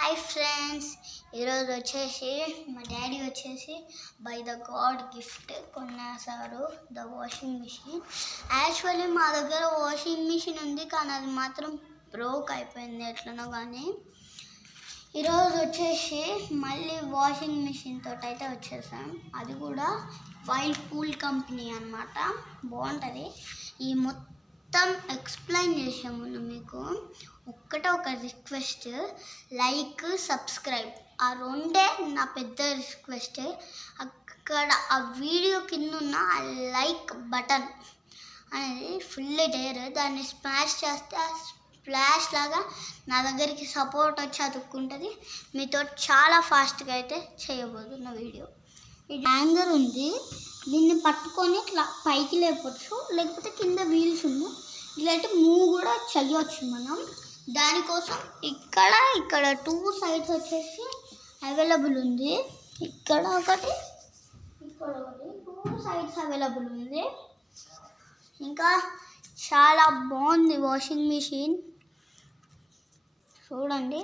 Hi friends, ఈరోజు వచ్చేసి మా డాడీ వచ్చేసి బై ద గాడ్ గిఫ్ట్ కొనేసారు ద వాషింగ్ మిషన్. యాక్చువల్లీ మా దగ్గర వాషింగ్ మిషన్ ఉంది, కానీ అది మాత్రం బ్రోక్ అయిపోయింది ఎట్లనో. కానీ ఈరోజు వచ్చేసి మళ్ళీ వాషింగ్ మిషన్ తోటి అయితే వచ్చేసాం. అది కూడా వైర్పూల్ కంపెనీ అన్నమాట. బాగుంటుంది. ఈ మొత్తం ఎక్స్ప్లెయిన్ చేసే ముందు మీకు ఒక రిక్వెస్ట్, లైక్, సబ్స్క్రైబ్, ఆ రెండే నా పెద్ద రిక్వెస్ట్. అక్కడ ఆ వీడియో కింద ఉన్న ఆ లైక్ బటన్ అనేది ఫుల్ డేర్, దాన్ని స్మాష్ చేస్తే ఆ ఫ్లాష్ లాగా నా దగ్గరికి సపోర్ట్ వచ్చి అతుక్కుంటుంది. మీతో చాలా ఫాస్ట్గా అయితే చేయబోతున్న వీడియో. ఈ హ్యాంగర్ ఉంది, దీన్ని పట్టుకొని ఇట్లా పైకి లేపొచ్చు, లేకపోతే కింద వీల్స్ ఉన్నాయి, ఇట్లా అయితే మూవ్ కూడా చేయొచ్చు మనం. దానికోసం ఇక్కడ 2 సైడ్స్ వచ్చేసి అవైలబుల్ ఉంది. ఇక్కడ ఒకటి 2 సైడ్స్ అవైలబుల్ ఉంది. ఇంకా చాలా బాగుంది వాషింగ్ మిషన్. చూడండి,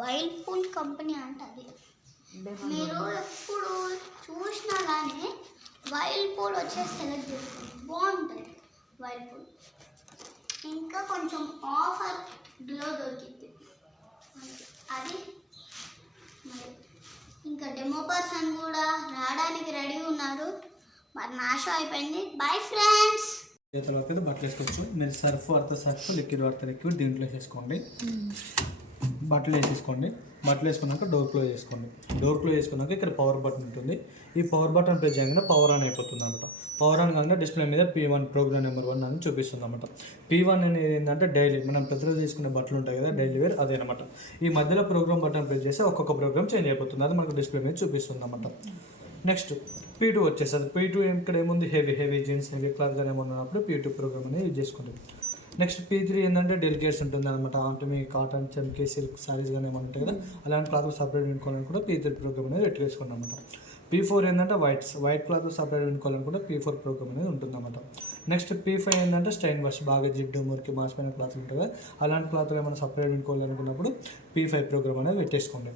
వైర్పూల్ కంపెనీ అంటది. మీరు ఎప్పుడు చూసినా కానీ వైర్పూల్ వచ్చేసి సెలెక్ట్ చేసుకోండి, బాగుంటుంది వైర్పూల్. ఇంకా కొంచెం ఆఫర్లో దొరికింది అది. మరి ఇంకా డెమో పర్సన్ కూడా రావడానికి రెడీ ఉన్నారు. మరి నాశనం అయిపోయింది. Boyfriends. చేతులకి అయితే బట్టలు వేసుకోవచ్చు. మీరు సర్ఫ్ వాడితే సర్ఫ్, లిక్విడ్ వాడితే లిక్విడ్ దీంట్లో వేసేసుకోండి. బట్టలు వేసేసుకోండి. బట్టలు వేసుకున్నాక డోర్ క్లోజ్ చేసుకోండి. డోర్ క్లోజ్ చేసుకున్నాక ఇక్కడ పవర్ బటన్ ఉంటుంది. ఈ పవర్ బటన్ ప్రెస్ చేయగానే పవర్ ఆన్ అయిపోతుంది అనమాట. పవర్ ఆన్ కాగానే డిస్ప్లే మీద P1 ప్రోగ్రామ్ నెంబర్ 1 అని చూపిస్తుంది అనమాట. P1 అనేది ఏంటంటే డైలీ మనం ప్రతిరోజు తీసుకునే బట్టలు ఉంటాయి కదా, డైలీ వేర్, అదేనమాట. ఈ మధ్యలో ప్రోగ్రామ్ బటన్ ప్రెస్ చేస్తే ఒక్కొక్క ప్రోగ్రామ్ చేంజ్ అయిపోతుంది. అది మనకు డిస్ప్లే మీద చూపిస్తుంది అనమాట. నెక్స్ట్ P2 వచ్చేస్తుంది. P2 ఇక్కడ ఏముంది, హెవీ జీన్స్, హెవీ క్లాత్ కానీ ఏమన్నా ఉన్నప్పుడు P2 ప్రోగ్రామ్ అనేది యూజ్ చేసుకుంటుంది. నెక్స్ట్ P3 ఏంటంటే డెలికేట్స్ ఉంటుంది అనమాట. అంటే మీ కాటన్, చమ్కీ, సిల్క్ సారీస్ కానీ ఏమైనా ఉంటాయి కదా, అలాంటి క్లాత్ సపరేట్ వినుకోవాలని కూడా P3 ప్రోగ్రామ్ అనేది పెట్టి వేసుకున్నాం అనమాట. P4 ఏంటంటే వైట్ క్లాత్ సపరేట్ వినుకోవాలని కూడా P4 ప్రోగ్రామ్ అనేది ఉంటుంది అనమాట. నెక్స్ట్ P5 ఏంటంటే స్టైన్ వాష్, బాగా జిడ్డు, మురికి, మాసిపోయిన క్లాత్ ఉంటుంది కదా, అలాంటి క్లాత్లు ఏమైనా సపరేట్ వినుకోవాలనుకున్నప్పుడు P5 ప్రోగ్రామ్ అనేది పెట్టేసుకోండి.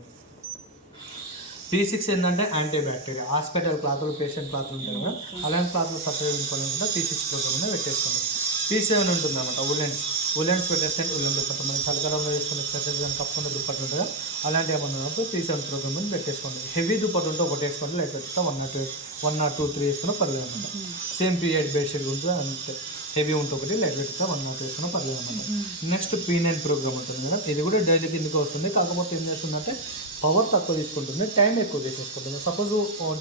P6 ఏంటంటే యాంటీ బ్యాక్టీరియా, హాస్పిటల్ క్లాత్లు, పేషెంట్ క్లాత్లు ఉంటాయి కదా, అలాంటి క్లాత్లు సపరేట్ వినుకోవాలనుకుంటే P6 ప్రోగ్రామ్ అనేది పెట్టేసుకోండి. P7 ఉంటుంది అనమాట. ఉలెన్స్ పెట్టేస్తే ఉలెన్ దుప్పట్టు, మనం చలికాలంలో వేసుకునే స్పెషల్ కానీ తప్పకుండా దుప్పట్టు ఉంటుంది కదా, అలాంటి ఏమన్నా ఉన్నప్పుడు P7 ప్రోగ్రామ్ అని పెట్టేసుకోండి. హెవీ దుప్పట్టు ఉంటే ఒకటి వేసుకోండి, లైట్ పెట్టుకుంటే 1 or 2, 3 వేసుకున్నా పర్లేదు అనమాట. సేమ్ P8 బెడ్షీట్ ఉంటుంది, అంటే హెవీ ఉంటే ఒకటి, లైట్ పెట్టుకుంటే 1 or 2 వేసుకున్నా పర్లేదు అనమాట. నెక్స్ట్ P9 ప్రోగ్రామ్ ఉంటుంది కదా, ఇది కూడా డైలీ కిందకి వస్తుంది. కాకపోతే ఏం చేస్తుందంటే పవర్ తక్కువ తీసుకుంటుంది, టైం ఎక్కువ తీసేసుకుంటుంది. సపోజ్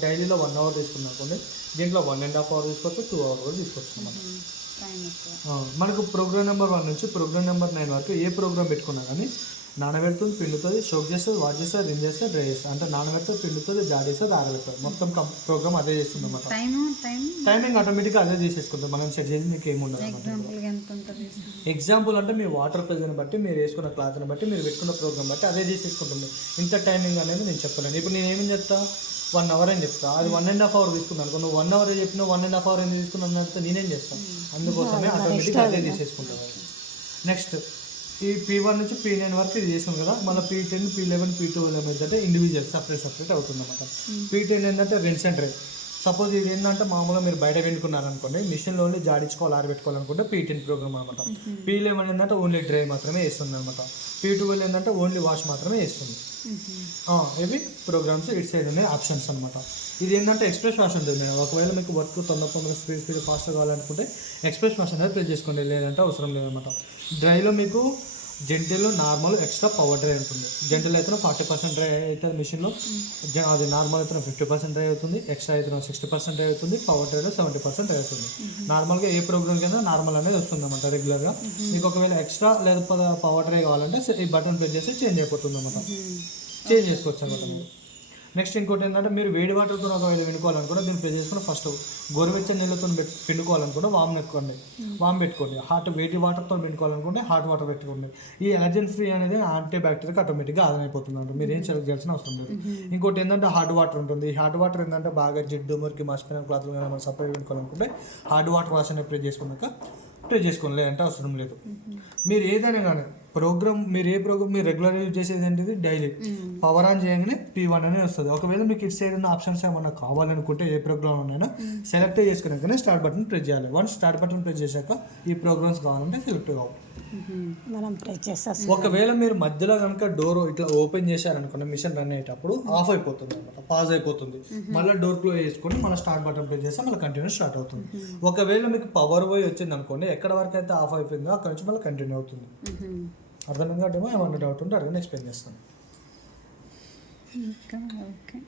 డైలీలో 1 hour తీసుకున్నాం అనుకోండి, దీంట్లో 1.5 hour తీసుకోవచ్చు, 2 hours కూడా తీసుకోవచ్చు అనమాట. మనకు ప్రోగ్రామ్ నెంబర్ 1 నుంచి ప్రోగ్రామ్ నెంబర్ 9 వరకు ఏ ప్రోగ్రామ్ పెట్టుకున్నా కానీ నానబెడుతుంది, పిండుతుంది, షోక్ చేస్తుంది, వాష్ చేస్తుంది, రిన్ చేస్తుంది, డ్రై చేస్తుంది. అంటే నానబెడుతుంది, పిండుతుంది, జాడేస్తుంది, ఆరబెడుతుంది, మొత్తం ప్రోగ్రామ్ అదే చేస్తుంది అనమాట. టైమింగ్ ఆటోమేటిక్గా అదే తీసేసుకుంటుంది, మనం సెట్ చేసి మీకు ఏముండదు. ఎగ్జాంపుల్ అంటే మీ వాటర్ ప్రెజర్ని బట్టి, మీరు వేసుకున్న క్లాత్ని బట్టి, మీరు పెట్టుకున్న ప్రోగ్రామ్ బట్టి అదే తీసేసుకుంటుంది. ఇంత టైమింగ్ అనేది నేను చెప్పలేను. ఇప్పుడు నేను ఏమని చెప్తా, 1 hour అని చెప్తా, అది 1.5 hour తీసుకున్నాను అనుకో, నువ్వు 1 hour చెప్పినా 1.5 hour ఎందుకు తీసుకున్నాను చెప్తే నేనేం చేస్తాను, అందుకోసమే ఆటోమేటిక్గా అదే తీసేసుకుంటాను. నెక్స్ట్ ఈ P1 నుంచి P9 వరకు ఇది చేసాం కదా, మళ్ళీ P10, P11, P12 ఏంటంటే ఇండివిజువల్ సపరేట్ అవుతుంది అనమాట. P10 ఏంటంటే రిన్స్ అండ్ డ్రై. సపోజ్ ఇది ఏంటంటే మామూలుగా మీరు బయట పెట్టుకున్నారనుకోండి, మిషన్లో ఓన్లీ జాడించుకోవాలి, ఆరబెట్టుకోవాలనుకుంటే P10 ప్రోగ్రామ్ అనమాట. P11 ఏంటంటే ఓన్లీ డ్రై మాత్రమే వేస్తుంది అనమాట. P12 ఏంటంటే ఓన్లీ వాష్ మాత్రమే వేస్తుంది. ఇవి ప్రోగ్రామ్స్ ఇటు సైడ్ ఉన్నాయి ఆప్షన్స్ అనమాట. ఇది ఏంటంటే ఎక్స్ప్రెస్ వాష్ ఉంటుంది. నేను ఒకవేళ మీకు వర్క్ తొందరగా స్పీడ్ ఫాస్ట్గా కావాలనుకుంటే ఎక్స్ప్రెస్ వాష్ అనేది ప్రెస్ చేసుకోండి, లేదంటే అవసరం లేదనమాట. డ్రైలో మీకు gentle, normal, extra power dry ఉంటుంది. జెంటిల్ అయితే 40% డ్రై అవుతుంది మిషన్లో, అది నార్మల్ అయితే 50% డ్రై అవుతుంది, ఎక్స్ట్రా అయితే 60% డ్రై అవుతుంది, పవర్ డ్రైలో 70% డ్రై అవుతుంది. నార్మల్గా ఏ ప్రోగ్రామ్ కింద నార్మల్ అనేది వస్తుంది అనమాట రెగ్యులర్గా. మీకు ఒకవేళ ఎక్స్ట్రా లేదా పవర్ డ్రై కావాలంటే ఈ బటన్ ప్రెస్ చేసి చేంజ్ అయిపోతుంది అనమాట, చేంజ్ చేసుకోవచ్చు అనమాట మీరు. నెక్స్ట్ ఇంకోటి ఏంటంటే మీరు వేడి వాటర్తో ఒకవేళ వినుకోవాలనుకుంటే దీన్ని ప్రెస్ చేసుకుని ఫస్ట్ గోరువెచ్చని నీళ్ళతో పిండుకోవాలనుకుంటే వామ్ పెట్టుకోండి. వేడి వాటర్తో పిండుకోవాలనుకుంటే హాట్ వాటర్ పెట్టుకోండి. ఈ ఎలర్జెన్ ఫ్రీ అనేది యాంటీ బ్యాక్టీరియా ఆటోమేటిక్గా ఆదమైపోతుంది అంటే మీరు ఏం సెలెక్ట్ చేయాల్సిన అవసరం లేదు. ఇంకోటి ఏంటంటే హాట్ వాటర్ ఉంటుంది. ఈ హాట్ వాటర్ ఏంటంటే బాగా జిడ్డు, మురికి, మాసిపోయిన క్లాత్లు మనం సపరేట్ పెట్టుకోవాలనుకుంటే హాట్ వాటర్ వాష్ అనేది ప్రెస్ చేసుకోండి, లేదంటే అవసరం లేదు. మీరు ఏదైనా కానీ ప్రోగ్రామ్ మీరు ఏ ప్రోగ్రామ్ మీరు రెగ్యులర్ యూజ్ చేసేది ఏంటిది డైలీ పవర్ ఆన్ చేయగానే P1 అనేది వస్తుంది. ఒకవేళ మీకు ఇటు సైడ్ ఉన్న ఆప్షన్స్ ఏమన్నా కావాలనుకుంటే ఏ ప్రోగ్రామ్ ఉన్నాయో సెలెక్ట్ చేసుకున్నాకనే స్టార్ట్ బటన్ ప్రెస్ చేయాలి. వన్స్ స్టార్ట్ బటన్ ప్రెస్ చేశాక ఈ ప్రోగ్రామ్స్ కావాలంటే సెలెక్ట్ కావు. మనం ప్రెస్ చేస్తాం. ఒకవేళ మీరు మధ్యలో కనుక డోర్ ఇట్లా ఓపెన్ చేశారనుకున్న మిషన్ రన్ అయ్యేటప్పుడు ఆఫ్ అయిపోతుంది అనమాట, పాజ్ అయిపోతుంది. మళ్ళీ డోర్ క్లోజ్ చేసుకొని మళ్ళీ స్టార్ట్ బటన్ ప్రెస్ చేస్తే మళ్ళీ కంటిన్యూ స్టార్ట్ అవుతుంది. ఒకవేళ మీకు పవర్ పోయి వచ్చింది అనుకోండి, ఎక్కడ వరకు అయితే ఆఫ్ అయిపోయిందో అక్కడ నుంచి మళ్ళీ కంటిన్యూ అవుతుంది. అర్థమైంది కాబట్టి ఏమన్నా డౌట్ ఉంటే అడగని ఎక్స్ప్లెయిన్ చేస్తాను. ఓకే.